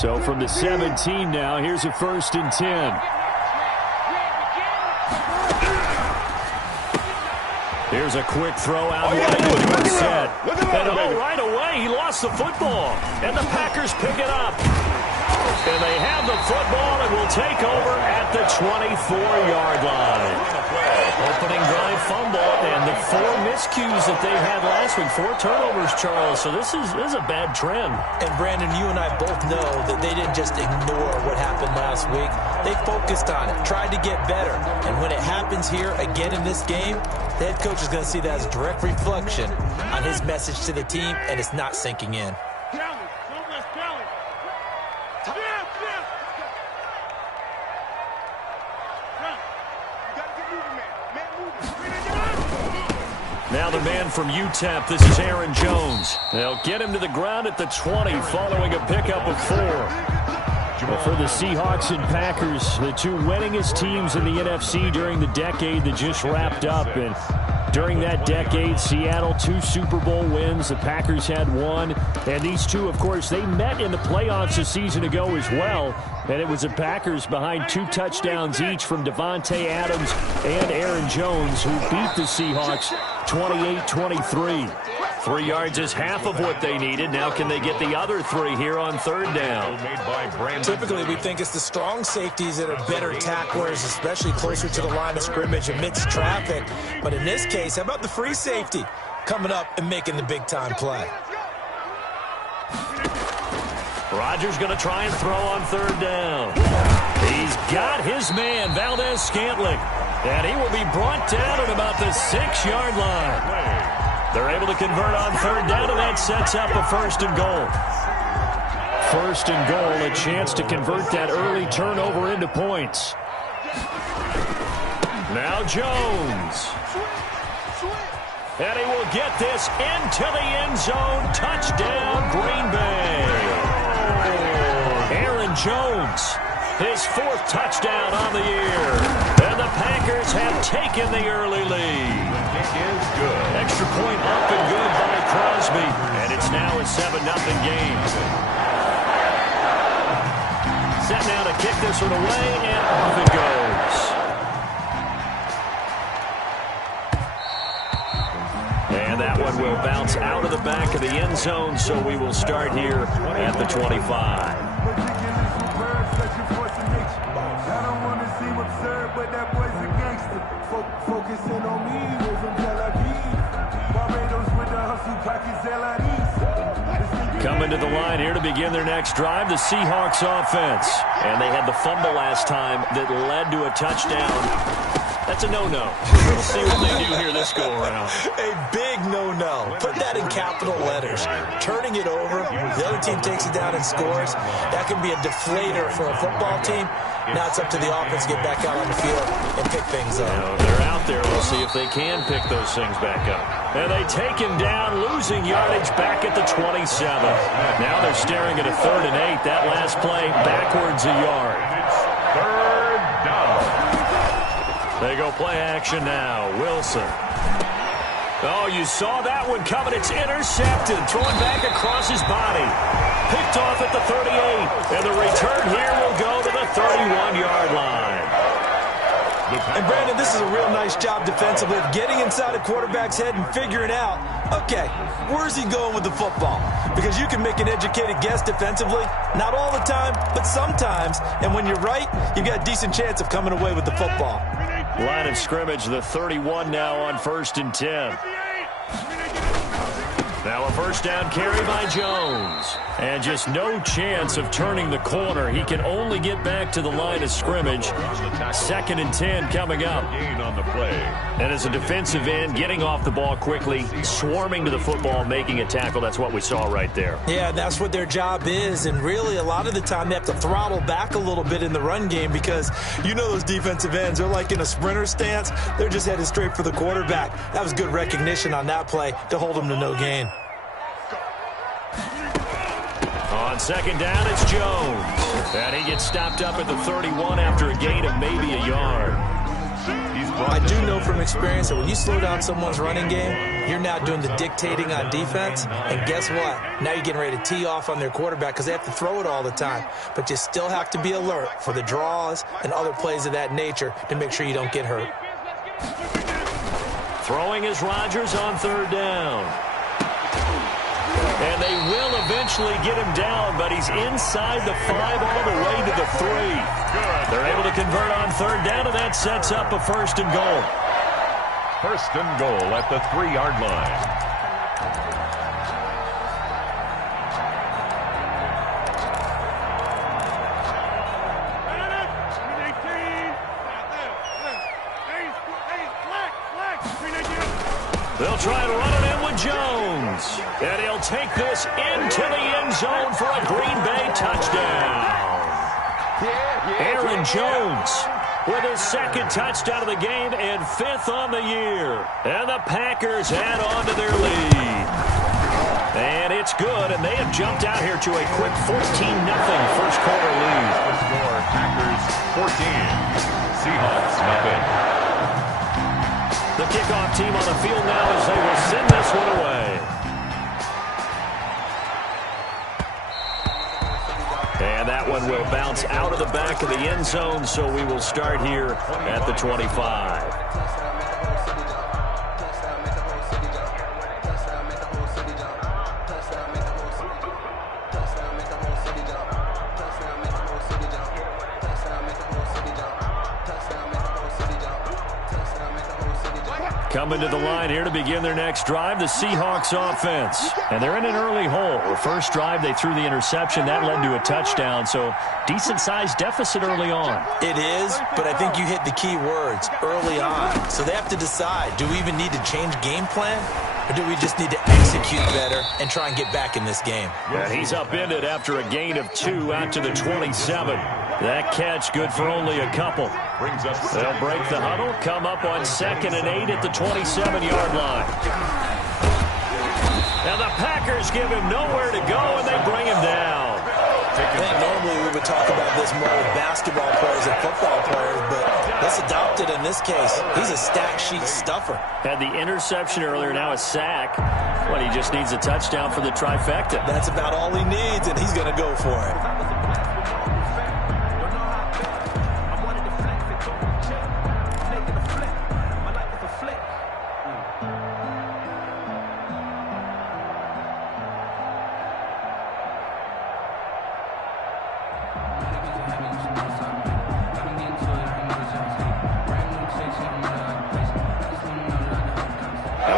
So from the 17 now, here's a 1st and 10. Here's a quick throw out wide to a set. And right away, he lost the football. And the Packers pick it up. And they have the football and will take over at the 24-yard line. Opening drive fumble and the 4 miscues that they had last week. 4 turnovers, Charles. So this is a bad trend. And Brandon, you and I both know that they didn't just ignore what happened last week. They focused on it, tried to get better. And when it happens here again in this game, the head coach is going to see that as a direct reflection on his message to the team, and it's not sinking in. Now the man from UTEP, this is Aaron Jones. They'll get him to the ground at the 20 following a pickup of 4. Well, for the Seahawks and Packers, the 2 winningest teams in the NFC during the decade that just wrapped up. And during that decade, Seattle 2 Super Bowl wins. The Packers had 1. And these 2, of course, they met in the playoffs a season ago as well. And it was the Packers behind 2 touchdowns each from Devontae Adams and Aaron Jones, who beat the Seahawks 28-23. 3 yards is half of what they needed. Now can they get the other 3 here on 3rd down? Typically, we think it's the strong safeties that are better tacklers, especially closer to the line of scrimmage amidst traffic. But in this case, how about the free safety coming up and making the big-time play? Rodgers going to try and throw on 3rd down. He's got his man, Valdez-Scantling. And he will be brought down at about the 6-yard line. They're able to convert on 3rd down, and that sets up a 1st and goal. 1st and goal, a chance to convert that early turnover into points. Now Jones. And he will get this into the end zone. Touchdown, Green Bay. Aaron Jones, his 4th touchdown on the year. And the Packers have taken the early lead. Is good. Extra point up and good by Crosby. And it's now a 7-0 game. Set now to kick this one away, and off it goes. And that one will bounce out of the back of the end zone, so we will start here at the 25. Coming to the line here to begin their next drive, the Seahawks offense. And they had the fumble last time that led to a touchdown. That's a no-no. We'll see what they do here this go-around. A big no-no. Put that in capital letters. Turning it over, the other team takes it down and scores. That can be a deflator for a football team. Now it's up to the offense to get back out on the field and pick things up. They're out there. We'll see if they can pick those things back up. And they take him down, losing yardage back at the 27. Now they're staring at a 3rd and 8. That last play backwards a yard. It's 3rd down. They go play action now. Wilson. Oh, you saw that one coming. It's intercepted. Thrown back across his body. Picked off at the 38. And the return here will go to the 31-yard line. And, Brandon, this is a real nice job defensively of getting inside a quarterback's head and figuring out, okay, where's he going with the football? Because you can make an educated guess defensively, not all the time, but sometimes. And when you're right, you've got a decent chance of coming away with the football. Line of scrimmage, the 31 now on 1st and 10. Now a 1st down carry by Jones. And just no chance of turning the corner. He can only get back to the line of scrimmage. 2nd and 10 coming up. And as a defensive end, getting off the ball quickly, swarming to the football, making a tackle. That's what we saw right there. Yeah, that's what their job is. And really, a lot of the time, they have to throttle back a little bit in the run game because you know those defensive ends, they're like in a sprinter stance. They're just headed straight for the quarterback. That was good recognition on that play to hold them to no gain. On 2nd down, it's Jones. And he gets stopped up at the 31 after a gain of maybe a yard. He's I do know from experience that when you slow down someone's running game, you're now doing the dictating on defense. And guess what? Now you're getting ready to tee off on their quarterback because they have to throw it all the time. But you still have to be alert for the draws and other plays of that nature to make sure you don't get hurt. Throwing is Rodgers on third down. And they will eventually get him down, but he's inside the 5 all the way to the 3. They're able to convert on third down, and that sets up a 1st and goal. 1st and goal at the 3-yard line. They'll try and run it in with Jones. And he'll take this into the end zone for a Green Bay touchdown. Aaron Jones with his 2nd touchdown of the game and 5th on the year. And the Packers add on to their lead. And it's good, and they have jumped out here to a quick 14-0 first quarter lead. The score, Packers 14, Seahawks nothing. The kickoff team on the field now as they will send this one away. And that one will bounce out of the back of the end zone, so we will start here at the 25. Coming to the line here to begin their next drive, the Seahawks offense. And they're in an early hole. The first drive, they threw the interception. That led to a touchdown, so decent-sized deficit early on. It is, but I think you hit the key words, early on. So they have to decide, do we even need to change game plan? Or do we just need to execute better and try and get back in this game? And he's upended after a gain of 2 out to the 27. That catch good for only a couple. They'll break the huddle, come up on 2nd and 8 at the 27-yard line. Now the Packers give him nowhere to go, and they bring him down. I think normally we would talk about this more with basketball players and football players, but let's adopt it in this case. He's a stat sheet stuffer. Had the interception earlier, now a sack. Well, he just needs a touchdown for the trifecta. That's about all he needs, and he's going to go for it.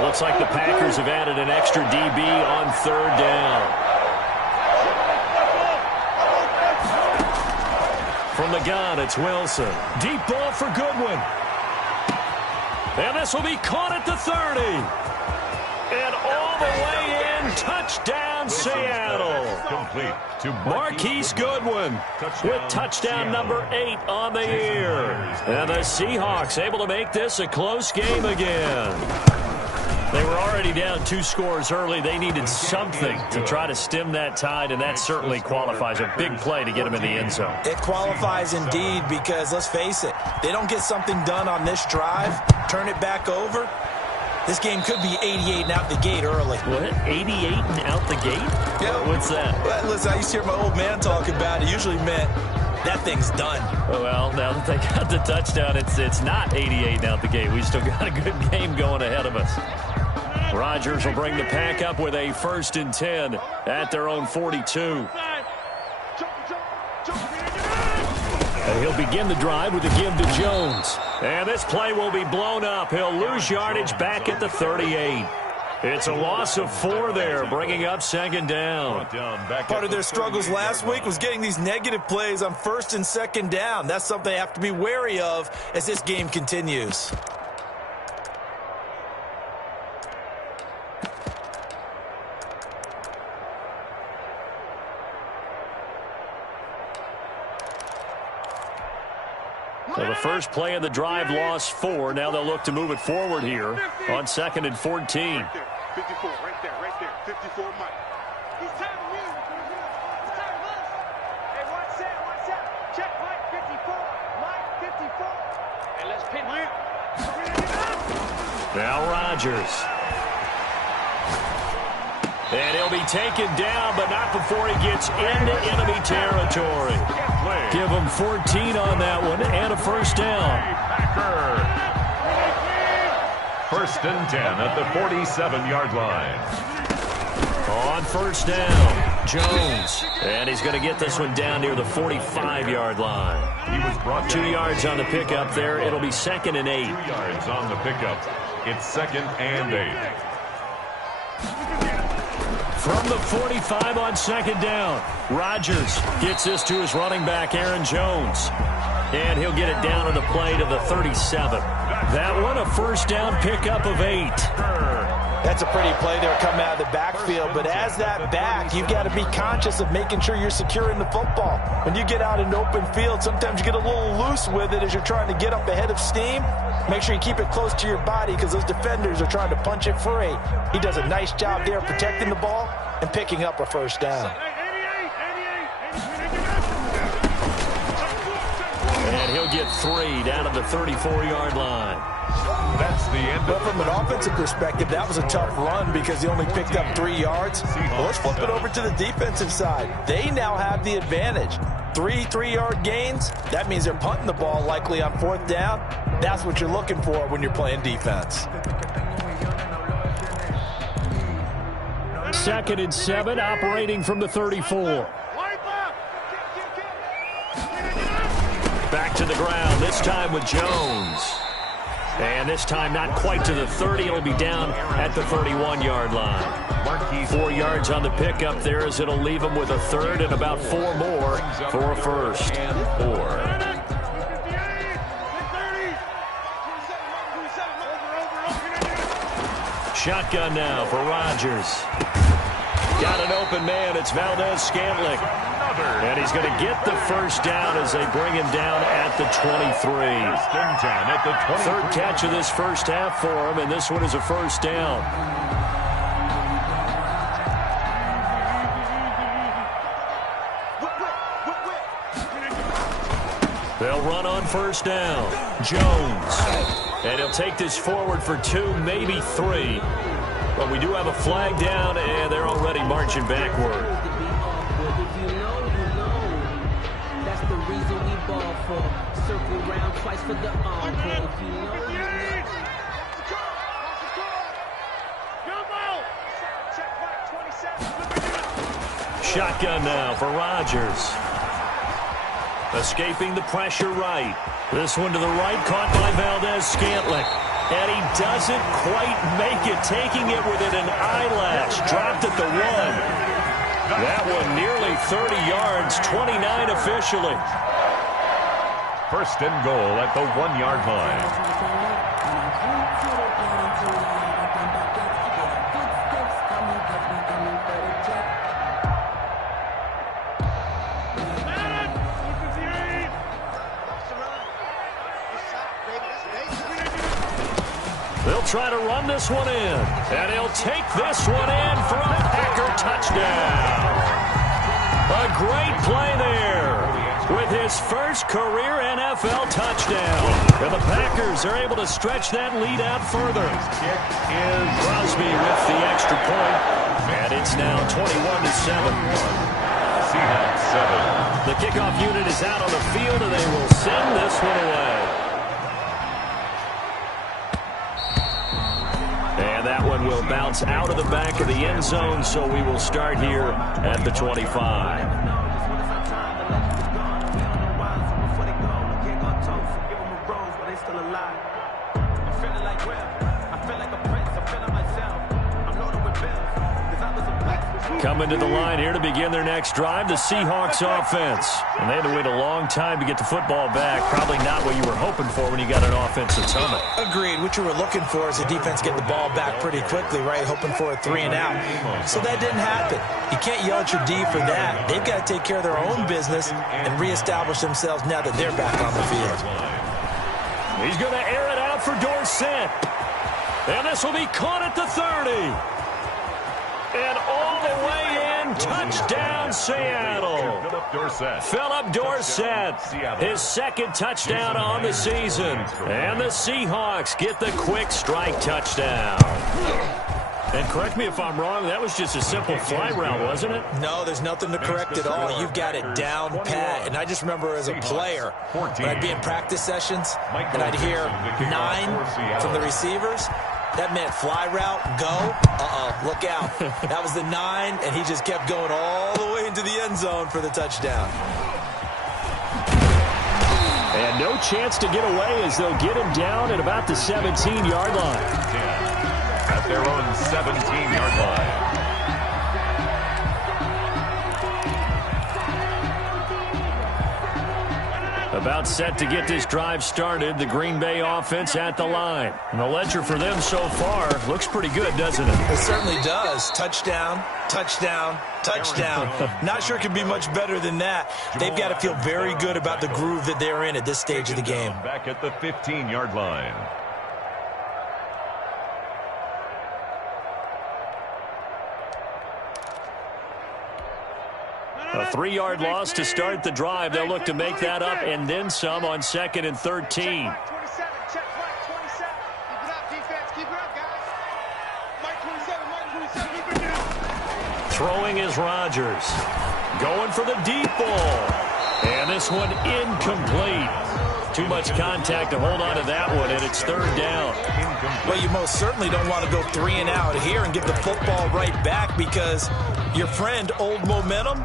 Looks like the Packers have added an extra DB on third down. From the gun, it's Wilson. Deep ball for Goodwin. And this will be caught at the 30. And all the way in, touchdown Seattle. Complete to Marquise Goodwin with touchdown number 8 on the year. And the Seahawks able to make this a close game again. They were already down 2 scores early. They needed something to try to stem that tide, and that certainly qualifies. A big play to get them in the end zone. It qualifies indeed because, let's face it, they don't get something done on this drive, turn it back over, this game could be 88 and out the gate early. What? 88 and out the gate? Yeah. What's that? Well, listen, I used to hear my old man talk about it. It usually meant that thing's done. Well, now that they got the touchdown, it's not 88 and out the gate. We still got a good game going ahead of us. Rodgers will bring the pack up with a 1st and 10 at their own 42. And he'll begin the drive with a give to Jones. And this play will be blown up. He'll lose yardage back at the 38. It's a loss of 4 there, bringing up 2nd down. Part of their struggles last week was getting these negative plays on 1st and 2nd down. That's something they have to be wary of as this game continues. So the first play of the drive lost 4. Now they'll look to move it forward here on 2nd and 14. 54, right there. 54, Mike. He's time to win. He's time to lose. Hey, watch out. Check Mike 54. Mike 54. Hey, let's pin Mike. Now Rodgers. And he'll be taken down, but not before he gets into enemy territory. Give him 14 on that one and a first down. First and 10 at the 47-yard line. On first down, Jones. And he's going to get this one down near the 45-yard line. He was brought 2 yards on the pickup there. It'll be 2nd and 8. 2 yards on the pickup. It's 2nd and 8. From the 45 on 2nd down, Rodgers gets this to his running back, Aaron Jones. And he'll get it down on the play to the 37. That one a first down pickup of 8. That's a pretty play there coming out of the backfield, but as that back, you've got to be conscious of making sure you're securing the football. When you get out in open field, sometimes you get a little loose with it as you're trying to get up ahead of steam. Make sure you keep it close to your body because those defenders are trying to punch it free. He does a nice job there protecting the ball and picking up a first down. And he'll get 3 down to the 34-yard line. That's the end. But from an offensive perspective, that was a tough run because he only picked up 3 yards. Well, let's flip it over to the defensive side. They now have the advantage. 3 3-yard gains, that means they're punting the ball likely on 4th down. That's what you're looking for when you're playing defense. 2nd and 7, operating from the 34. Back to the ground, this time with Jones. And this time not quite to the 30. It'll be down at the 31-yard line. 4 yards on the pickup there as it'll leave him with a 3rd and about 4 more for a first. And 4. Shotgun now for Rodgers. Got an open man. It's Valdez-Scantling. And he's going to get the first down as they bring him down at the 23. At the 23. Third catch of this first half for him, and this one is a first down. They'll run on first down. Jones. And he'll take this forward for 2, maybe 3. But we do have a flag down, and they're already marching backward. Shotgun now for Rodgers. Escaping the pressure right. This one to the right, caught by Valdez-Scantling. And he doesn't quite make it, taking it within an eyelash. Dropped at the 1. That one nearly 30 yards, 29 officially. First and goal at the 1-yard line. They'll try to run this one in. And he'll take this one in for a Packer touchdown. A great play there with his first career NFL touchdown. And the Packers are able to stretch that lead out further. And Crosby with the extra point. And it's now 21-7. Seahawks 7. The kickoff unit is out on the field, and they will send this one away. And that one will bounce out of the back of the end zone, so we will start here at the 25. Coming to the line here to begin their next drive, the Seahawks offense. And they had to wait a long time to get the football back. Probably not what you were hoping for when you got an offense that's humming. Agreed. What you were looking for is the defense get the ball back pretty quickly, right? Hoping for a 3 and out. So that didn't happen. You can't yell at your D for that. They've got to take care of their own business and reestablish themselves now that they're back on the field. He's going to air it out for Dorsett. And this will be caught at the 30. And all the way in and touchdown, Seattle. Philip Dorsett, his second touchdown on the season. And the Seahawks get the quick strike touchdown. And correct me if I'm wrong, that was just a simple fly route, wasn't it? No, there's nothing to correct at all. You've got it down pat. And I just remember as a player, when I'd be in practice sessions, and I'd hear 9 from the receivers, that meant fly route, go, look out. That was the 9, and he just kept going all the way into the end zone for the touchdown. And no chance to get away as they'll get him down at about the 17-yard line. At their own 17-yard line. About set to get this drive started, the Green Bay offense at the line. And the ledger for them so far looks pretty good, doesn't it? It certainly does. Touchdown, touchdown, touchdown. Not sure it can be much better than that. They've got to feel very good about the groove that they're in at this stage of the game. Back at the 15-yard line. A 3-yard loss to start the drive. They'll look to make that up and then some on 2nd and 13. Check Mike 27. Keep it up, defense. Keep it up, guys. Mike 27, keep it down. Throwing is Rodgers. Going for the deep ball. And this one incomplete. Too much contact to hold on to that one, and it's 3rd down. Well, you most certainly don't want to go 3 and out here and give the football right back because your friend, Old Momentum,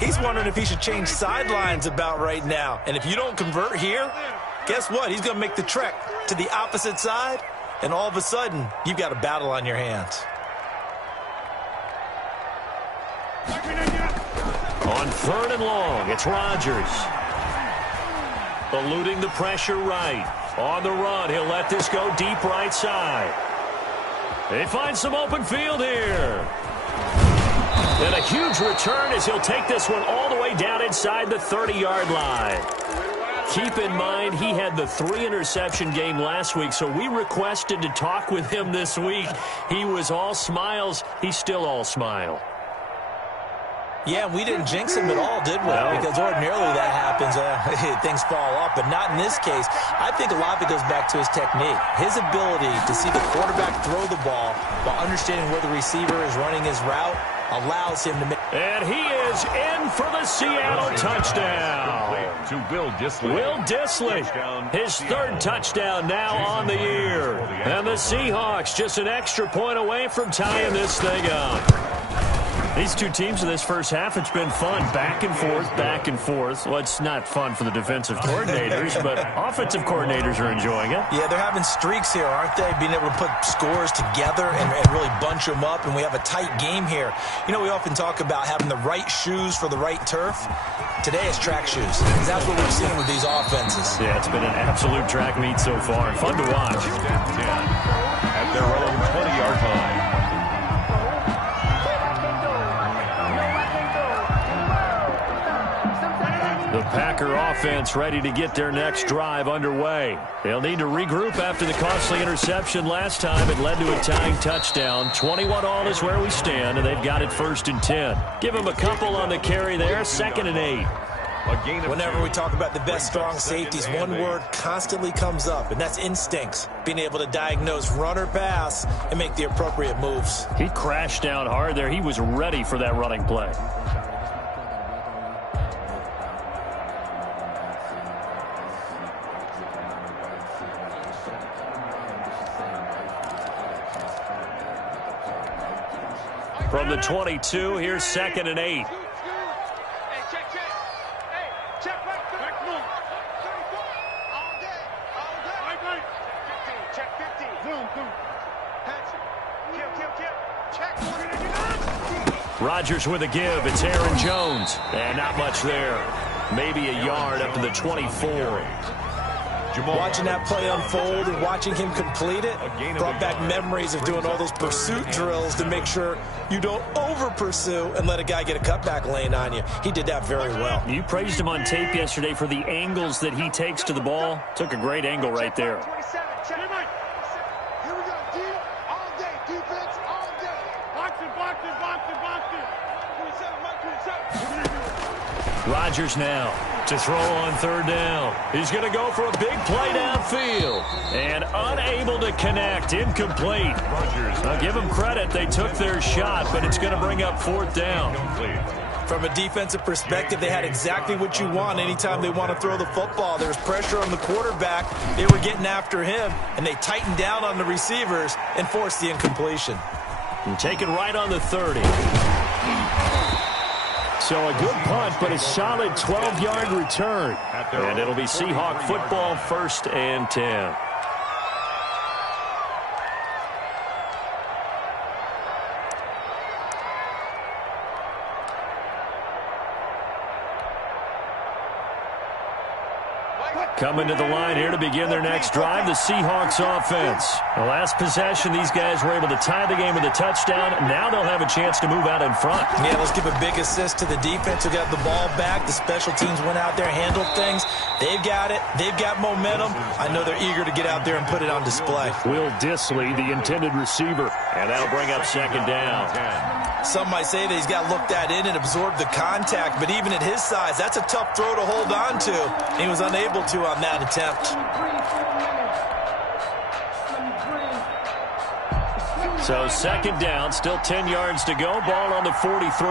he's wondering if he should change sidelines about right now. And if you don't convert here, guess what? He's going to make the trek to the opposite side, and all of a sudden, you've got a battle on your hands. On 3rd and long, it's Rodgers. Eluding the pressure right. On the run, he'll let this go deep right side. They find some open field here. And a huge return as he'll take this one all the way down inside the 30-yard line. Keep in mind, he had the 3-interception game last week, so we requested to talk with him this week. He was all smiles. He's still all smile. Yeah, we didn't jinx him at all, did we? No. Because ordinarily that happens. Things fall off, but not in this case. I think a lot of it goes back to his technique. His ability to see the quarterback throw the ball while understanding where the receiver is running his route allows him to make. And he is in for the Seattle touchdown. To Will Dissly. Will Dissly, his 3rd touchdown now on the year. And the Seahawks just an extra point away from tying this thing up. These two teams in this first half, it's been fun. Back and forth, back and forth. Well, it's not fun for the defensive coordinators, but offensive coordinators are enjoying it. Yeah, they're having streaks here, aren't they? Being able to put scores together and really bunch them up, and we have a tight game here. You know, we often talk about having the right shoes for the right turf. Today it's track shoes. That's what we've seen with these offenses. Yeah, it's been an absolute track meet so far. Fun to watch. At their own 20-yard line. The Packer offense ready to get their next drive underway. They'll need to regroup after the costly interception last time. It led to a tying touchdown. 21 all is where we stand, and they've got it 1st and 10. Give them a couple on the carry there, 2nd and 8. Whenever we talk about the best strong safeties, one word constantly comes up, and that's instincts. Being able to diagnose run or pass and make the appropriate moves. He crashed down hard there. He was ready for that running play. From the 22, here's 2nd and 8. Hey, check. Hey, check back. Move. 34. All day. Right. Check 15. Zoom. Patch it. Kill. Check. Rodgers with a give. It's Aaron Jones. And not much there. Maybe a yard up to the 24. Watching that play unfold and watching him complete it brought back memories of doing all those pursuit drills to make sure you don't over-pursue and let a guy get a cutback lane on you. He did that very well. You praised him on tape yesterday for the angles that he takes to the ball. Took a great angle right there. 27. Check. Here we go. D all day. Defense all day. Box it. Rodgers now to throw on third down. He's going to go for a big play downfield. And unable to connect. Incomplete. I'll give them credit. They took their shot, but it's going to bring up fourth down. From a defensive perspective, they had exactly what you want anytime they want to throw the football. There's pressure on the quarterback. They were getting after him, and they tightened down on the receivers and forced the incompletion. And taken right on the 30. So a good punt, but a solid 12-yard return. And it'll be Seahawk football, 1st and 10. Coming to the line here to begin their next drive, the Seahawks offense. The last possession, these guys were able to tie the game with a touchdown. Now they'll have a chance to move out in front. Yeah, let's give a big assist to the defense who got the ball back. The special teams went out there, handled things. They've got it. They've got momentum. I know they're eager to get out there and put it on display. Will Dissly, the intended receiver. And that'll bring up 2nd down. Some might say that he's got looked at in and absorbed the contact, but even at his size, that's a tough throw to hold on to. He was unable to on that attempt. So 2nd down, still 10 yards to go. Ball on the 43.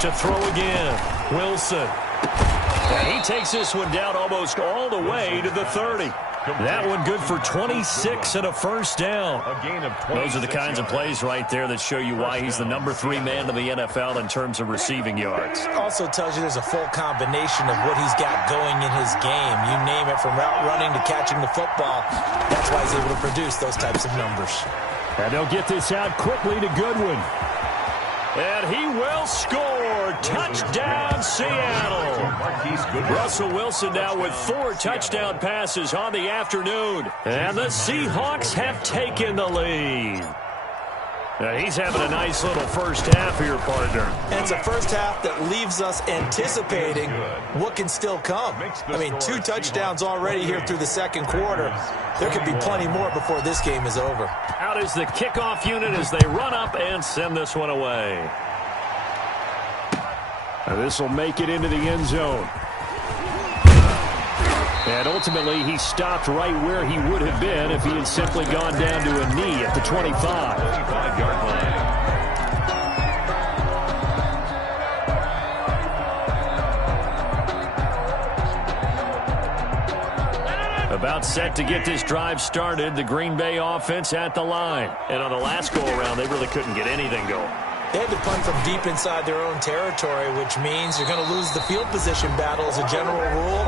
To throw again, Wilson. And he takes this one down almost all the way to the 30. That one good for 26 and a 1st down. Those are the kinds of plays right there that show you why he's the number 3 man in the NFL in terms of receiving yards. Also tells you there's a full combination of what he's got going in his game. You name it, from route running to catching the football. That's why he's able to produce those types of numbers. And they'll get this out quickly to Goodwin. And he will score. Touchdown, Seattle. Russell Wilson now with 4 touchdown passes on the afternoon. And the Seahawks have taken the lead. Now he's having a nice little first half here, partner. And it's a first half that leaves us anticipating what can still come. I mean, 2 touchdowns already here through the 2nd quarter. There could be plenty more before this game is over. Out is the kickoff unit as they run up and send this one away. Now this will make it into the end zone. And ultimately, he stopped right where he would have been if he had simply gone down to a knee at the 25. 25-yard line. About set to get this drive started, the Green Bay offense at the line. And on the last go-around, they really couldn't get anything going. They had to punt from deep inside their own territory, which means you're going to lose the field position battle as a general rule.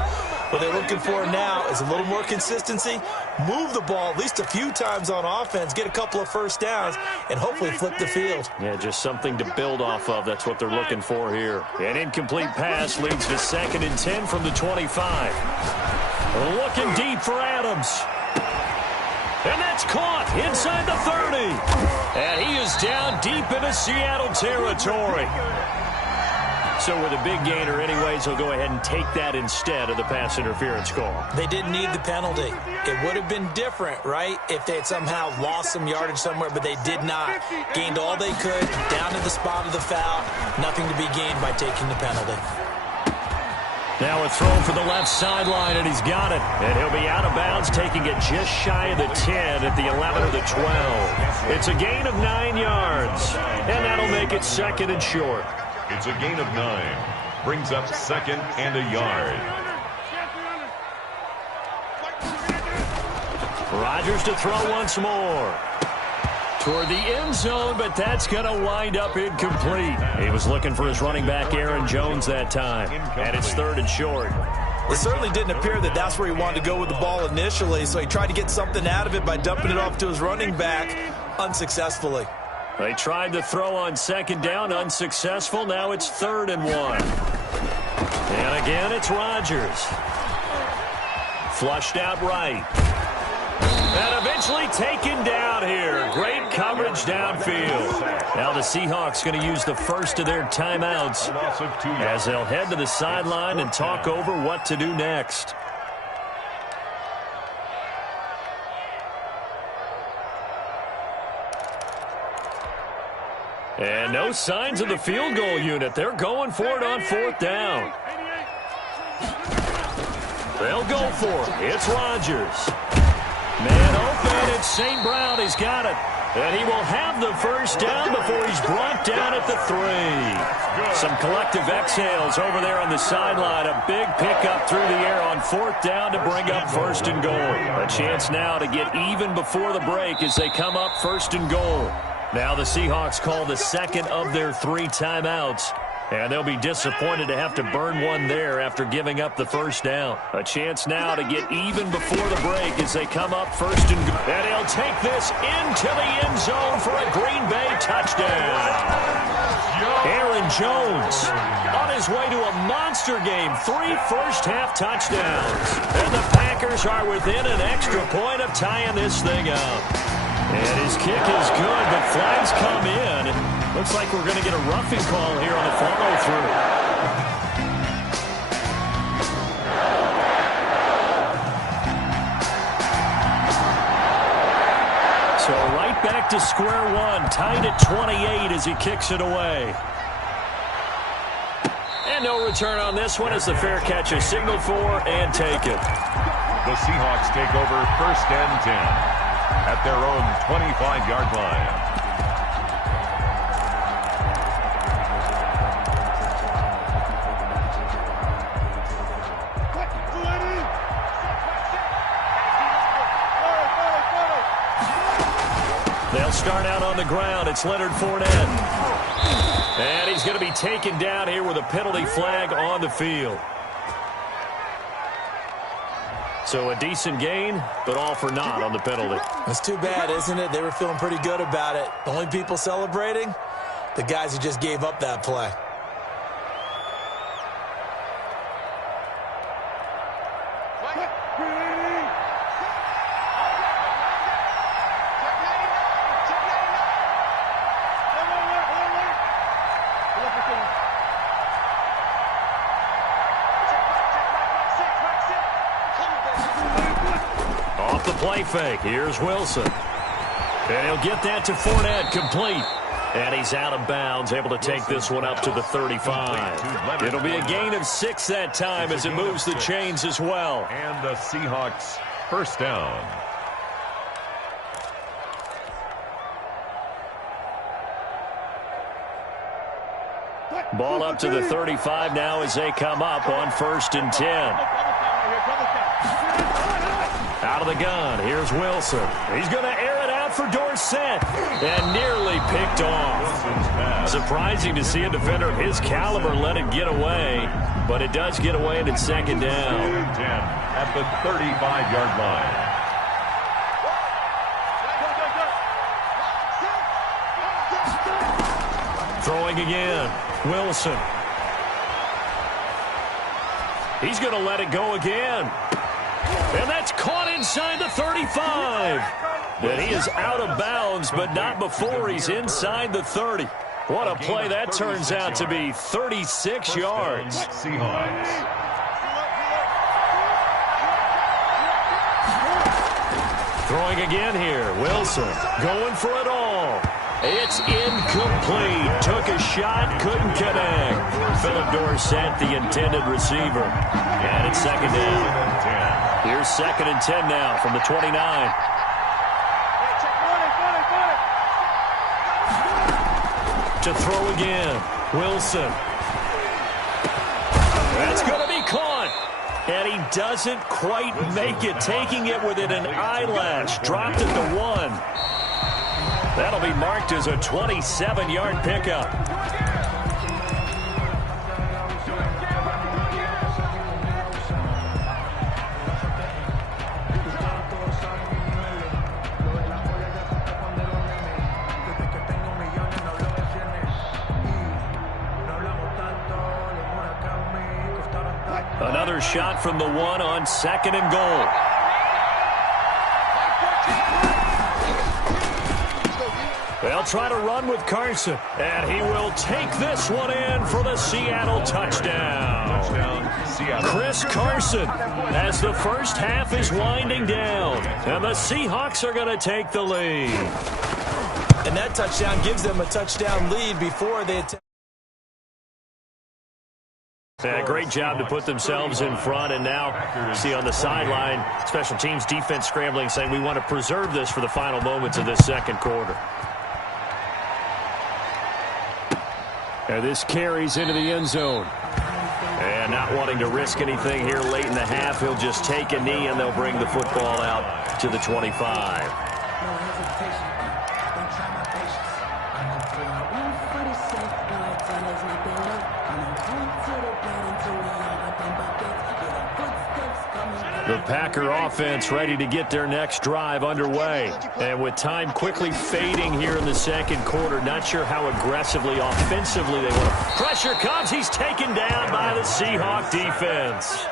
What they're looking for now is a little more consistency, move the ball at least a few times on offense, get a couple of first downs, and hopefully flip the field. Yeah, just something to build off of. That's what they're looking for here. An incomplete pass leads to 2nd and 10 from the 25. Looking deep for Adams. And that's caught inside the 30. And he is down deep into Seattle territory. So with a big gainer anyways, he'll go ahead and take that instead of the pass interference call. They didn't need the penalty. It would have been different, right, if they had somehow lost some yardage somewhere, but they did not. Gained all they could, down to the spot of the foul. Nothing to be gained by taking the penalty. Now a throw for the left sideline, and he's got it. And he'll be out of bounds, taking it just shy of the 10 at the 11 or the 12. It's a gain of 9 yards, and that'll make it 2nd and short. It's a gain of 9. Brings up 2nd and a yard. Rodgers to throw once more. Toward the end zone, but that's going to wind up incomplete. He was looking for his running back, Aaron Jones, that time. And it's 3rd and short. It certainly didn't appear that that's where he wanted to go with the ball initially, so he tried to get something out of it by dumping it off to his running back unsuccessfully. They tried to throw on 2nd down, unsuccessful. Now it's 3rd and 1. And again, it's Rodgers. Flushed out right. And eventually taken down here. Great coverage downfield. Now the Seahawks going to use the first of their timeouts as they'll head to the sideline and talk over what to do next. And no signs of the field goal unit. They're going for it on 4th down. They'll go for it. It's Rodgers. Man open. It's St. Brown. He's got it. And he will have the first down before he's brought down at the 3. Some collective exhales over there on the sideline. A big pickup through the air on 4th down to bring up 1st and goal. A chance now to get even before the break as they come up 1st and goal. Now the Seahawks call the second of their 3 timeouts. And they'll be disappointed to have to burn one there after giving up the first down. A chance now to get even before the break as they come up 1st and goal. And he'll take this into the end zone for a Green Bay touchdown. Aaron Jones on his way to a monster game. 3 first-half touchdowns. And the Packers are within an extra point of tying this thing up. And his kick is good, but flags come in. Looks like we're going to get a roughing call here on the follow-through. So right back to square one, tied at 28 as he kicks it away. And no return on this one as the fair catch is signaled for and taken. The Seahawks take over 1st and 10 at their own 25-yard line. They'll start out on the ground. It's Leonard Fournette. And he's going to be taken down here with a penalty flag on the field. So a decent gain, but all for naught on the penalty. That's too bad, isn't it? They were feeling pretty good about it. The only people celebrating? The guys who just gave up that play. Off the play fake. Here's Wilson. And he'll get that to Fournette, complete. And he's out of bounds, able to take this one up to the 35. It'll be a gain of 6 that time as it moves the chains as well. And the Seahawks first down. Ball up to the 35 now as they come up on 1st and 10. Out of the gun, here's Wilson. He's going to air it out for Dorsett. And nearly picked off. Surprising to see a defender of his caliber let it get away. But it does get away and it's 2nd down. At the 35-yard line. Throwing again. Wilson. He's going to let it go again. And that's caught inside the 35. And he is out of bounds, but not before he's inside the 30. What a play that turns out to be. 36 yards. Seahawks. Throwing again here. Wilson going for it all. It's incomplete. Took a shot, couldn't connect. Philip Dorsett, the intended receiver. And it's 2nd down. Here's 2nd and 10 now from the 29. To throw again. Wilson. That's going to be caught. And he doesn't quite make it. Taking it within an eyelash. Dropped it to 1. That'll be marked as a 27-yard pickup. Another shot from the 1 on 2nd and goal. They'll try to run with Carson, and he will take this one in for the Seattle touchdown. Chris Carson, as the first half is winding down, and the Seahawks are going to take the lead. And that touchdown gives them a touchdown lead before they attempt. Yeah, great job to put themselves in front, and now see on the sideline, special teams defense scrambling, saying we want to preserve this for the final moments of this second quarter. And this carries into the end zone. And not wanting to risk anything here late in the half, he'll just take a knee, and they'll bring the football out to the 25. The Packer offense ready to get their next drive underway. And with time quickly fading here in the second quarter, not sure how aggressively, offensively they want to. Pressure comes. He's taken down by the Seahawk defense.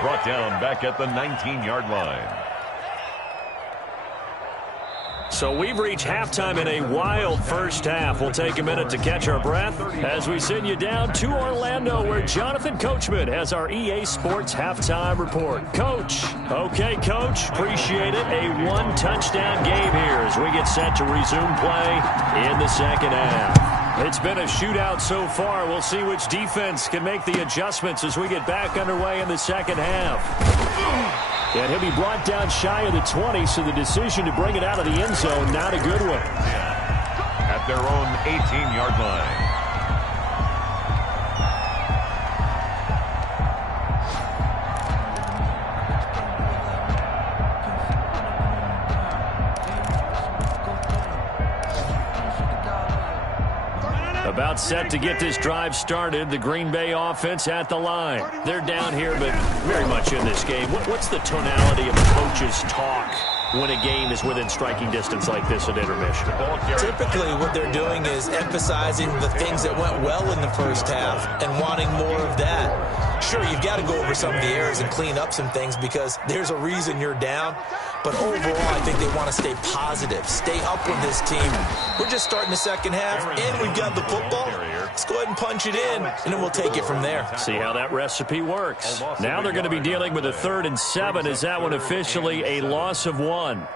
Brought down back at the 19-yard line. So we've reached halftime in a wild first half. We'll take a minute to catch our breath as we send you down to Orlando, where Jonathan Coachman has our EA Sports halftime report. Coach. Okay, Coach. Appreciate it. A one-touchdown game here as we get set to resume play in the second half. It's been a shootout so far. We'll see which defense can make the adjustments as we get back underway in the second half. And he'll be brought down shy of the 20, so the decision to bring it out of the end zone, not a good one. At their own 18-yard line. About set to get this drive started. The Green Bay offense at the line. They're down here, but very much in this game. What's the tonality of the coach's talk when a game is within striking distance like this at intermission? Typically, what they're doing is emphasizing the things that went well in the first half and wanting more of that. Sure, you've got to go over some of the errors and clean up some things because there's a reason you're down. But overall, I think they want to stay positive, stay up with this team. We're just starting the second half, and we've got the football. Let's go ahead and punch it in, and then we'll take it from there. See how that recipe works. Now they're going to be dealing with a 3rd and 7. Is that one officially a loss of 1?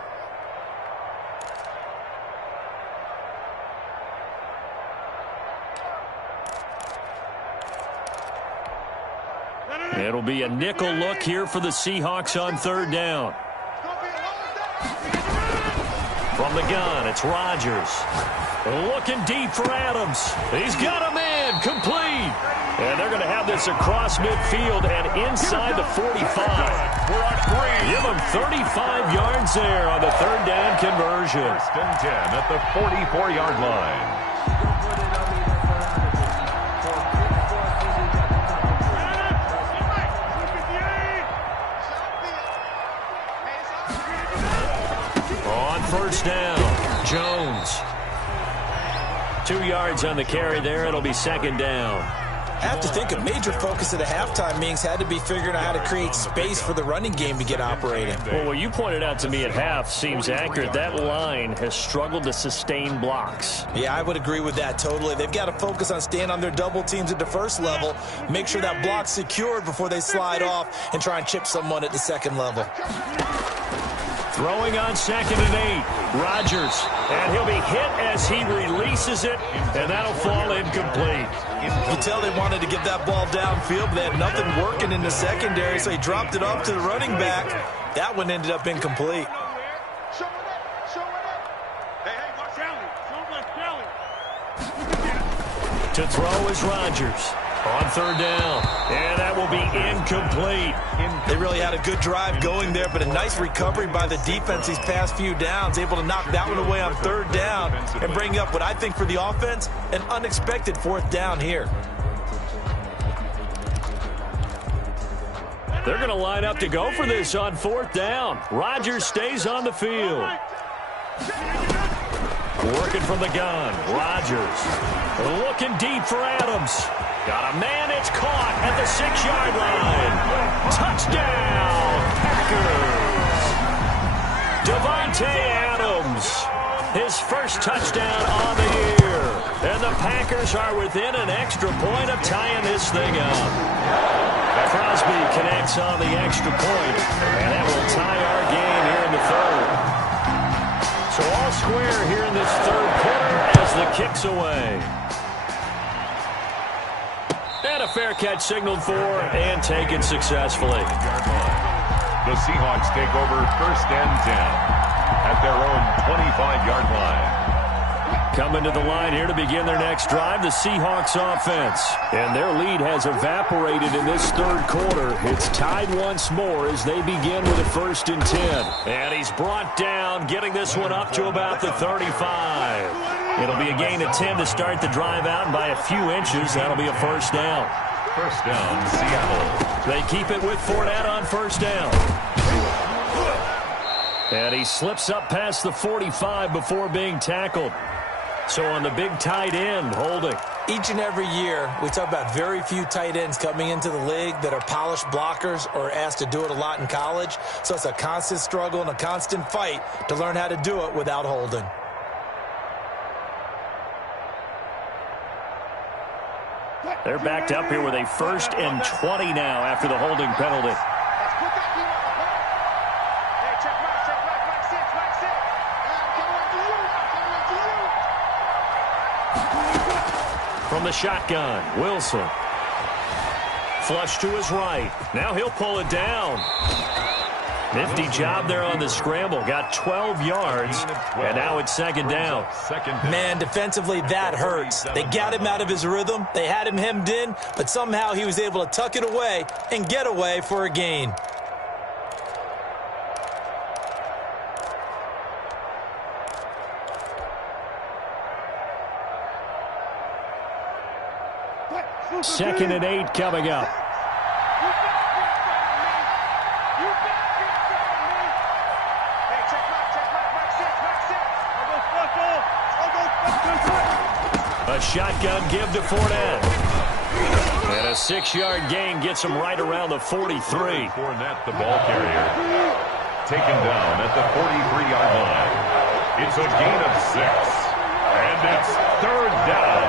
It'll be a nickel look here for the Seahawks on 3rd down. From the gun, it's Rodgers. Looking deep for Adams. He's got a man, complete. And they're going to have this across midfield and inside the 45. Give them 35 yards there on the 3rd down conversion. 1st and 10 at the 44-yard line. On 1st down, Jones. 2 yards on the carry there. It'll be 2nd down. I have to think a major focus of the halftime meetings had to be figuring out how to create space for the running game to get operating. Well, what you pointed out to me at half seems accurate. That line has struggled to sustain blocks. Yeah, I would agree with that totally. They've got to focus on staying on their double teams at the first level, make sure that block's secured before they slide off and try and chip someone at the second level. Throwing on 2nd and 8, Rodgers, and he'll be hit as he releases it, and that'll fall incomplete. You can tell they wanted to get that ball downfield, but they had nothing working in the secondary, so he dropped it off to the running back. That one ended up incomplete. To throw is Rodgers. On 3rd down, and that will be incomplete. They really had a good drive going there, but a nice recovery by the defense these past few downs, able to knock that one away on 3rd down and bring up what I think for the offense, an unexpected 4th down here. They're going to line up to go for this on 4th down. Rodgers stays on the field. Working from the gun, Rodgers. Looking deep for Adams. Got a man, it's caught at the 6-yard line. Touchdown, Packers. Davante Adams, his first touchdown on the year. And the Packers are within an extra point of tying this thing up. Crosby connects on the extra point, and that will tie our game here in the 3rd. So all square here in this third quarter as the kick's away. And a fair catch signaled for and taken successfully. The Seahawks take over 1st and 10 at their own 25-yard line. Coming to the line here to begin their next drive, the Seahawks offense. And their lead has evaporated in this third quarter. It's tied once more as they begin with a 1st and 10. And he's brought down, getting this one up to about the 35. It'll be a gain of 10 to start the drive out, and by a few inches, that'll be a 1st down. 1st down, Seattle. They keep it with Fournette on 1st down. And he slips up past the 45 before being tackled. So on the big tight end, holding. Each and every year, we talk about very few tight ends coming into the league that are polished blockers or asked to do it a lot in college. So it's a constant struggle and a constant fight to learn how to do it without holding. They're backed up here with a 1st and 20 now after the holding penalty. From the shotgun, Wilson. Flush to his right. Now he'll pull it down. Nifty job there on the scramble. Got 12 yards, and now it's 2nd down. Man, defensively, that hurts. They got him out of his rhythm. They had him hemmed in, but somehow he was able to tuck it away and get away for a gain. Second and 8 coming up. A shotgun give to Fournette. And a 6-yard gain gets him right around the 43. Fournette, the ball carrier, taken down at the 43-yard line. It's a gain of 6. And it's 3rd down.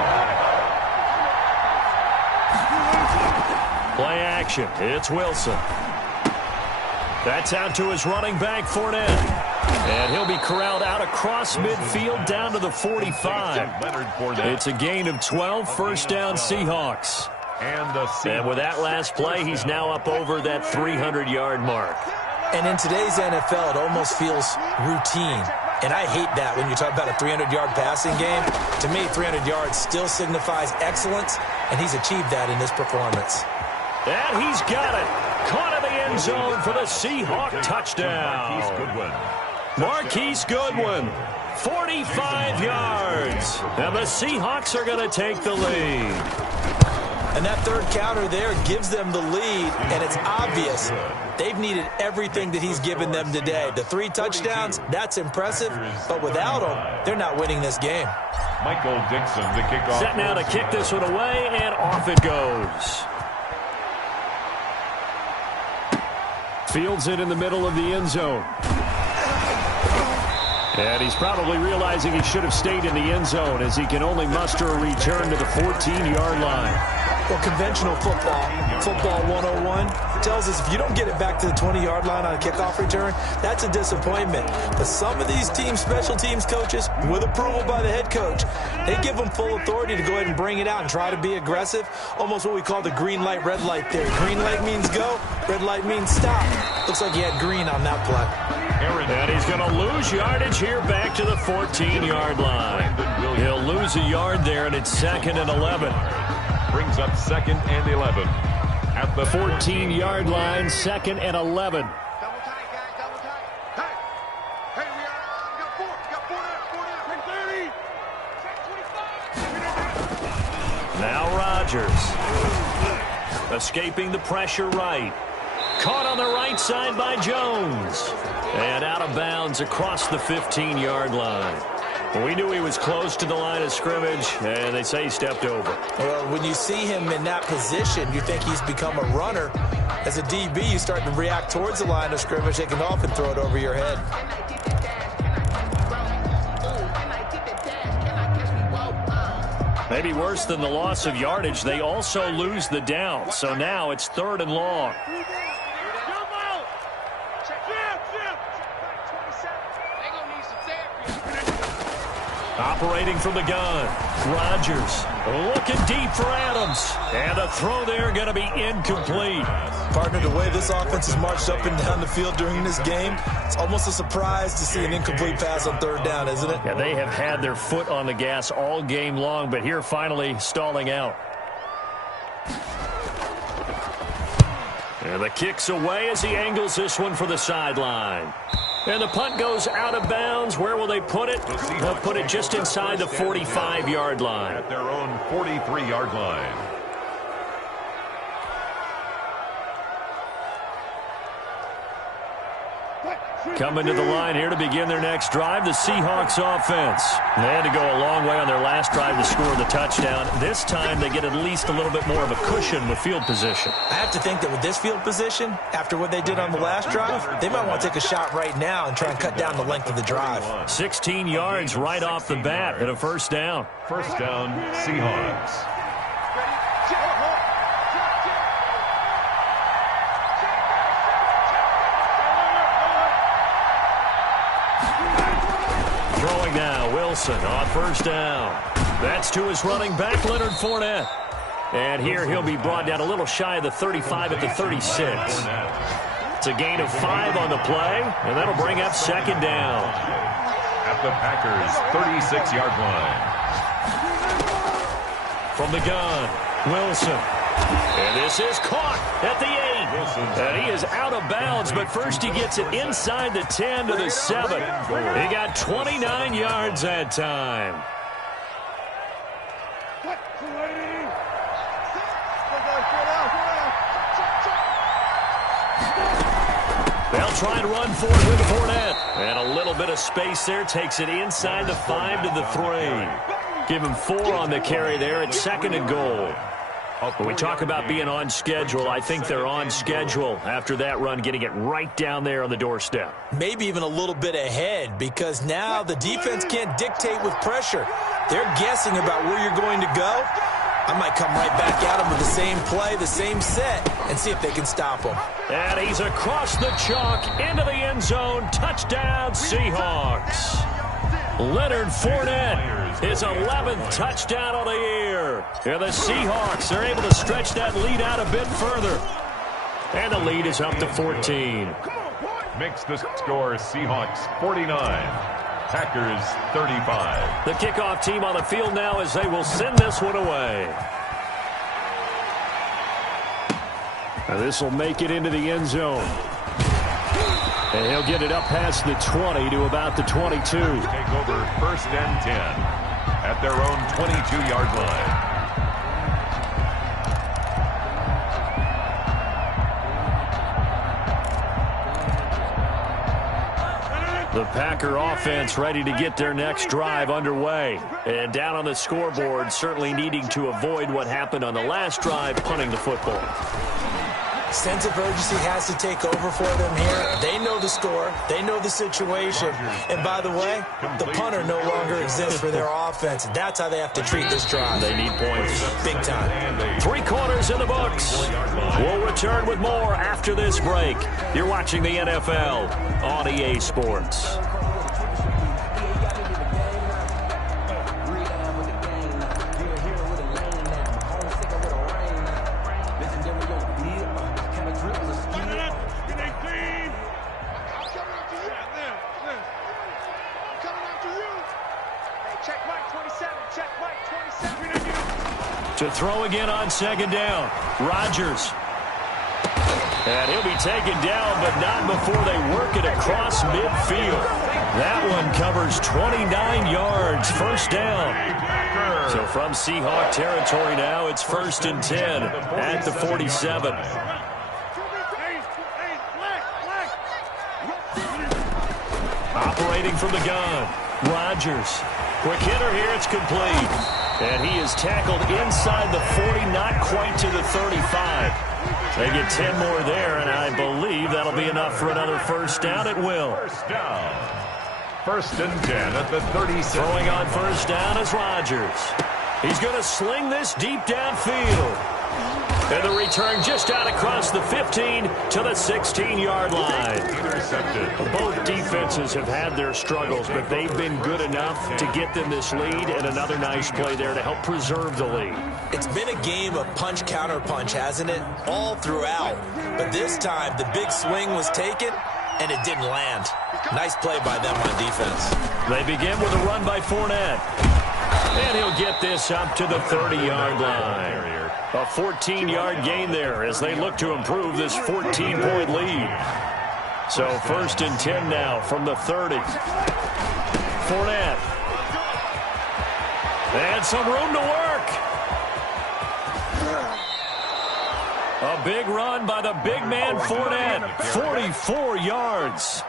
Play action. It's Wilson. That's out to his running back, Fournette. And he'll be corralled out across midfield down to the 45. It's a gain of 12, 1st down Seahawks. And with that last play, he's now up over that 300-yard mark. And in today's NFL, it almost feels routine. And I hate that when you talk about a 300-yard passing game. To me, 300 yards still signifies excellence, and he's achieved that in this performance. And he's got it. Caught in the end zone for the Seahawk touchdown. Marquise Goodwin, 45 yards. And the Seahawks are going to take the lead. And that third counter there gives them the lead, and it's obvious they've needed everything that he's given them today. The 3 touchdowns, that's impressive, but without him, they're not winning this game. Michael Dixon, the kickoff. Set now to kick this one away, and off it goes. Fields it in the middle of the end zone. And he's probably realizing he should have stayed in the end zone as he can only muster a return to the 14-yard line. Well, conventional football 101, tells us if you don't get it back to the 20-yard line on a kickoff return, that's a disappointment. But some of these special teams coaches, with approval by the head coach, they give them full authority to go ahead and bring it out and try to be aggressive, almost what we call the green light, red light theory. Green light means go, red light means stop. Looks like he had green on that play. And he's going to lose yardage here back to the 14-yard line. He'll lose a yard there, and it's 2nd and 11. Brings up 2nd and 11. At the 14-yard line, 2nd and 11. Double tight, guys, double tight. Hey, we got 4. We got 4 down, 30. Check 25. Now Rodgers. Escaping the pressure right. Caught on the right side by Jones. And out of bounds across the 15-yard line. We knew he was close to the line of scrimmage, and they say he stepped over. Well, when you see him in that position, you think he's become a runner. As a DB, you start to react towards the line of scrimmage. They can often throw it over your head. Maybe worse than the loss of yardage, they also lose the down. So now it's 3rd and long. Operating from the gun, Rodgers looking deep for Adams. And the throw there going to be incomplete. Partner, the way this offense has marched up and down the field during this game, it's almost a surprise to see an incomplete pass on third down, isn't it? Yeah, they have had their foot on the gas all game long, but here finally stalling out. And the kick's away as he angles this one for the sideline. And the punt goes out of bounds. Where will they put it? They'll put it just inside the 45-yard line. At their own 43-yard line. Coming to the line here to begin their next drive, the Seahawks offense. They had to go a long way on their last drive to score the touchdown. This time they get at least a little bit more of a cushion with field position. I have to think that with this field position, after what they did on the last drive, they might want to take a shot right now and try and cut down the length of the drive. 16 yards right off the bat and a first down. First down, Seahawks. Throwing now, Wilson on first down. That's to his running back, Leonard Fournette. And here he'll be brought down a little shy of the 35 at the 36. It's a gain of 5 on the play, and that'll bring up second down. At the Packers' 36-yard line. From the gun, Wilson. And this is caught at the 8. And he is out of bounds, but first he gets it inside the 10 to the 7. He got 29 yards that time. They'll try and run for it with Fournette. And a little bit of space there takes it inside the 5 to the 3. Give him 4 on the carry there at second and goal. When we talk about being on schedule, I think they're on schedule after that run, getting it right down there on the doorstep. Maybe even a little bit ahead, because now the defense can't dictate with pressure. They're guessing about where you're going to go. I might come right back at them with the same play, the same set, and see if they can stop them. And he's across the chalk into the end zone. Touchdown, Seahawks. Leonard Fournette, his 11th touchdown of the year. And the Seahawks are able to stretch that lead out a bit further. And the lead is up to 14. Makes the score Seahawks 49, Packers 35. The kickoff team on the field now as they will send this one away. Now this will make it into the end zone. And he'll get it up past the 20 to about the 22. Take over first and 10 at their own 22-yard line. The Packer offense ready to get their next drive underway. And down on the scoreboard, certainly needing to avoid what happened on the last drive, punting the football. Sense of urgency has to take over for them here. They know the score. They know the situation. And by the way, the punter no longer exists for their offense. That's how they have to treat this drive. They need points. Big time. 3 quarters in the books. We'll return with more after this break. You're watching the NFL on EA Sports. To throw again on second down. Rodgers. And he'll be taken down, but not before they work it across midfield. That one covers 29 yards. First down. So from Seahawk territory now, it's first and 10 at the 47. Operating from the gun. Rodgers. Quick hitter here. It's complete. And he is tackled inside the 40, not quite to the 35. They get 10 more there, and I believe that'll be enough for another first down. It will. First down. First and 10 at the 37. Throwing on first down is Rodgers. He's going to sling this deep downfield. And the return just out across the 50 15 to the 16-yard line. Intercepted. Both defenses have had their struggles, but they've been good enough to get them this lead, and another nice play there to help preserve the lead. It's been a game of punch-counter-punch, hasn't it? All throughout. But this time, the big swing was taken, and it didn't land. Nice play by them on defense. They begin with a run by Fournette. And he'll get this up to the 30-yard line. A 14-yard gain there as they look to improve this 14-point lead. So 1st and 10 now from the 30. Fournette. And some room to work. A big run by the big man Fournette. 44 yards.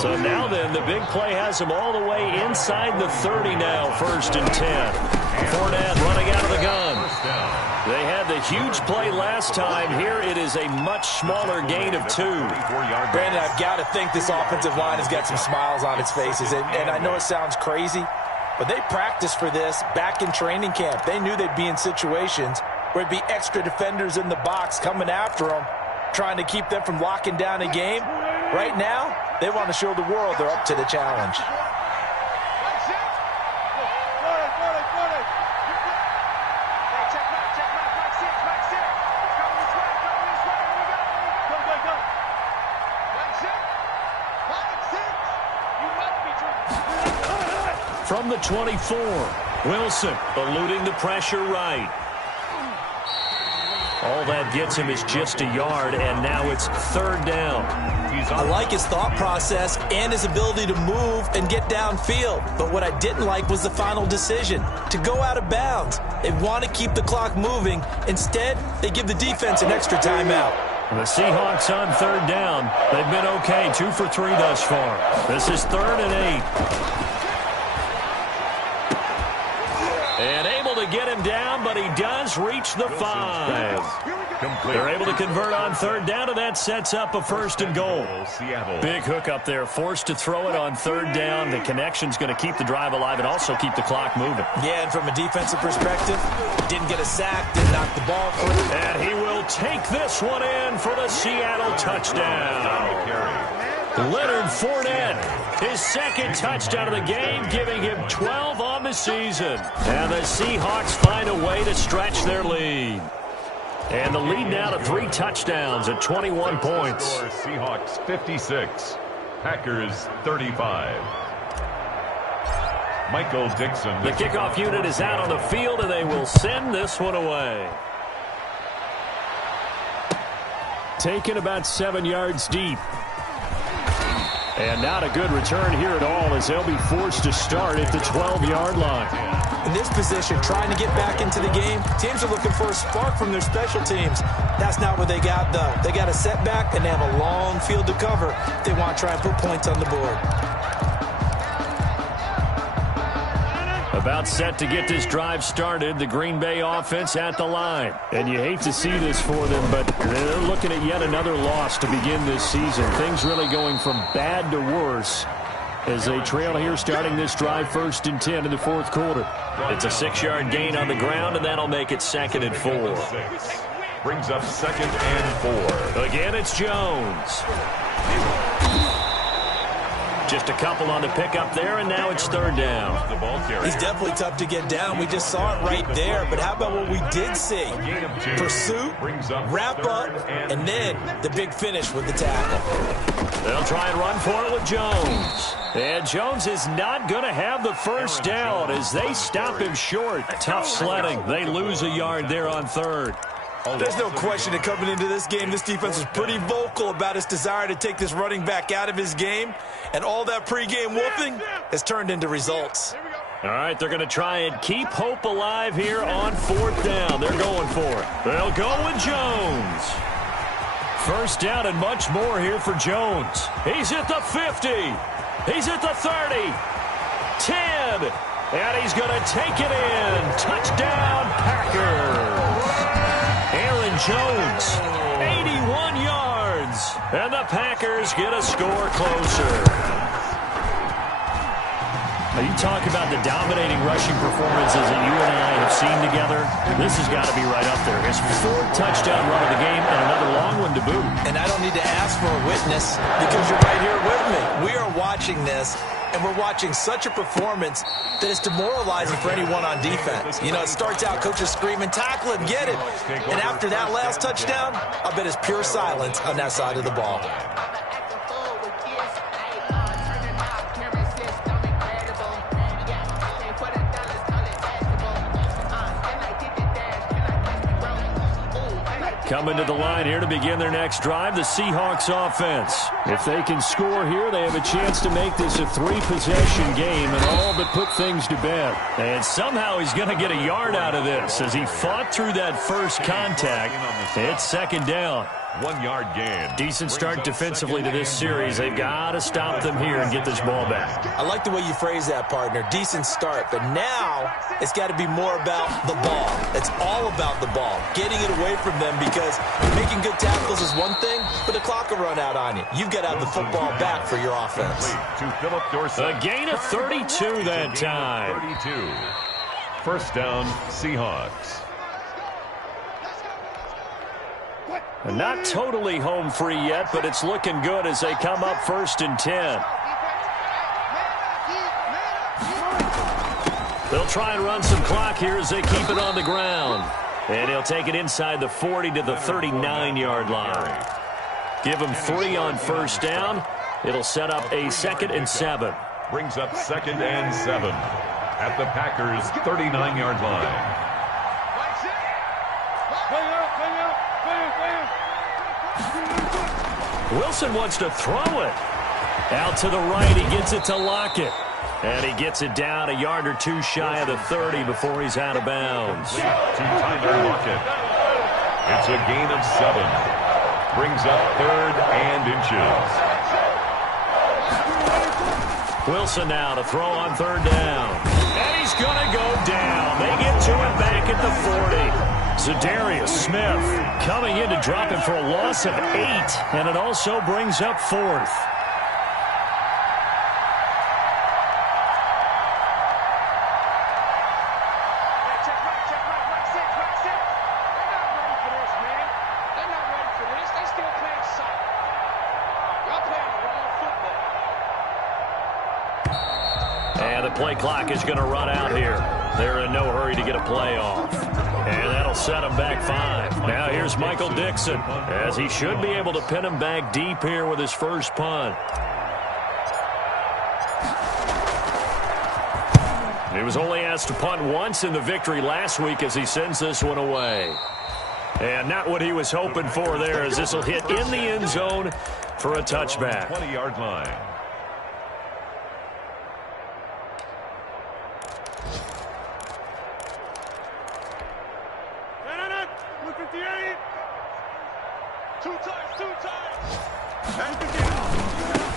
So now then, the big play has him all the way inside the 30 now. 1st and 10. Fournette running out of the gun. They had the huge play last time. Here it is a much smaller gain of 2. Brandon, I've got to think this offensive line has got some smiles on its faces. And I know it sounds crazy, but they practiced for this back in training camp. They knew they'd be in situations where it'd be extra defenders in the box coming after them, trying to keep them from locking down a game. Right now, they want to show the world they're up to the challenge. From the 24, Wilson eluding the pressure right. All that gets him is just a yard, and now it's 3rd down. I like his thought process and his ability to move and get downfield. But what I didn't like was the final decision, to go out of bounds. They want to keep the clock moving. Instead, they give the defense an extra timeout. The Seahawks on 3rd down. They've been okay, 2 for 3 thus far. This is 3rd and 8. And able to get him down, but he does reach the 5. They're able to convert on 3rd down, and that sets up a 1st and goal. Big hook up there, forced to throw it on 3rd down. The connection's going to keep the drive alive and also keep the clock moving. Yeah, and from a defensive perspective, didn't get a sack, didn't knock the ball free. And he will take this one in for the Seattle touchdown. Leonard Fournette, his 2nd touchdown of the game, giving him 12 on the season. And the Seahawks find a way to stretch their lead. And the lead now to 3 touchdowns at 21 points. Seahawks 56, Packers 35. Michael Dixon. The kickoff unit is out on the field, and they will send this one away. Taken about 7 yards deep. And not a good return here at all, as they'll be forced to start at the 12-yard line. In this position, trying to get back into the game, teams are looking for a spark from their special teams. That's not what they got, though. They got a setback, and they have a long field to cover if they want to try and put points on the board. About set to get this drive started, the Green Bay offense at the line. And you hate to see this for them, but they're looking at yet another loss to begin this season. Things really going from bad to worse as they trail here starting this drive 1st and 10 in the 4th quarter. It's a 6-yard gain on the ground, and that'll make it 2nd and 4. Brings up 2nd and 4. Again, it's Jones. Just a couple on the pickup there, and now it's 3rd down. He's definitely tough to get down. We just saw it right there. But how about what we did see? Pursuit, wrap up, and then the big finish with the tackle. They'll try and run for it with Jones. And Jones is not going to have the 1st down as they stop him short. Tough sledding. They lose a yard there on 3rd. There's no question that coming into this game, this defense was pretty vocal about its desire to take this running back out of his game. And all that pregame whooping has turned into results. All right, they're going to try and keep hope alive here on 4th down. They're going for it. They'll go with Jones. 1st down and much more here for Jones. He's at the 50. He's at the 30. 10. And he's going to take it in. Touchdown, Packers. Aaron Jones, 81 yards. And the Packers get a score closer. Now you talk about the dominating rushing performances that you and I have seen together. This has got to be right up there. His 4th touchdown run of the game and another long one to boot. need to ask for a witness because you're right here with me. We are watching this, and we're watching such a performance that is demoralizing for anyone on defense. You know, it starts out, coaches screaming, tackle him, get him. And after that last touchdown, I bet it's pure silence on that side of the ball. Coming to the line here to begin their next drive, the Seahawks offense. If they can score here, they have a chance to make this a 3-possession game and all but put things to bed. And somehow he's going to get a yard out of this as he fought through that first contact. It's second down. 1-yard gain. Decent start defensively to this series. They've got to stop them here and get this ball back. I like the way you phrase that, partner. Decent start, but now it's got to be more about the ball. It's all about the ball, getting it away from them, because making good tackles is one thing, but the clock will run out on you. You've got to have the football back for your offense. To Philip Dorsett. A gain of 32 that time. 32. First down, Seahawks. Not totally home free yet, but it's looking good as they come up 1st and 10. They'll try and run some clock here as they keep it on the ground. And he'll take it inside the 40 to the 39-yard line. Give him 3 on first down. It'll set up a 2nd and 7. Brings up 2nd and 7 at the Packers' 39-yard line. Wilson wants to throw it. Out to the right, he gets it to Lockett. And he gets it down a yard or two shy of the 30 before he's out of bounds. To Tyler Lockett. It's a gain of 7. Brings up 3rd and inches. Wilson now to throw on 3rd down. And he's going to go down. They get to him back at the 40. Zadarius Smith coming in to drop him for a loss of 8. And it also brings up 4th. And the play clock is going to run out here. They're in no hurry to get a play off. And that'll set him back 5. Now here's Michael Dixon, as he should be able to pin him back deep here with his first punt. He was only asked to punt once in the victory last week as he sends this one away. And not what he was hoping for there, as this will hit in the end zone for a touchback. 20-yard line.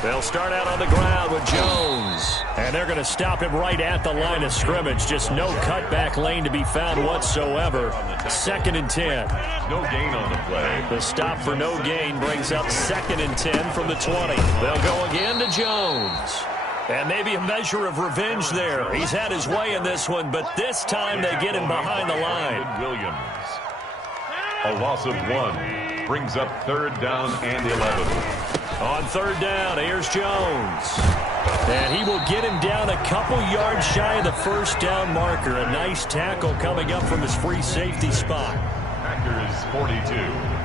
They'll start out on the ground with Jones. And they're going to stop him right at the line of scrimmage. Just no cutback lane to be found whatsoever. 2nd and 10. No gain on the play. The stop for no gain brings up 2nd and 10 from the 20. They'll go again to Jones. And maybe a measure of revenge there. He's had his way in this one, but this time they get him behind the line. Williams. A loss of 1. Brings up 3rd down and 11. On 3rd down, here's Jones. And he will get him down a couple yards shy of the first down marker. A nice tackle coming up from his free safety spot. Packers 42.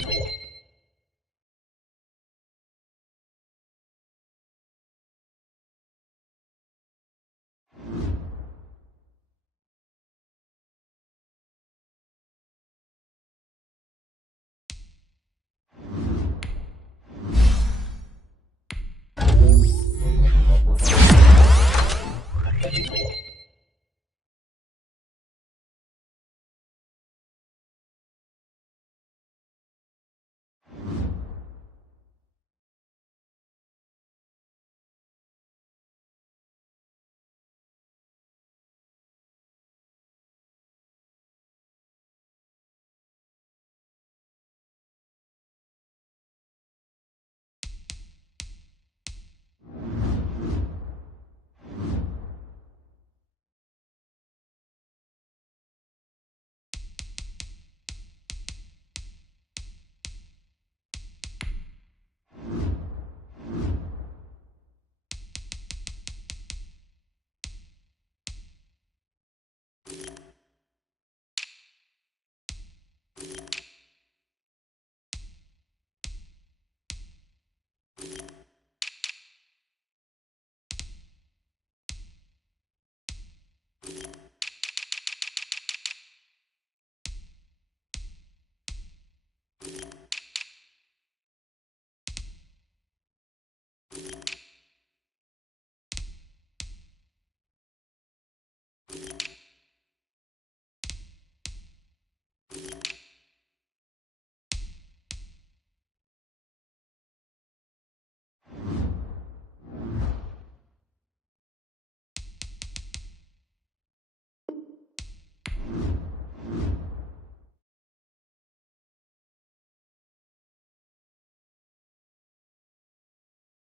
Bye.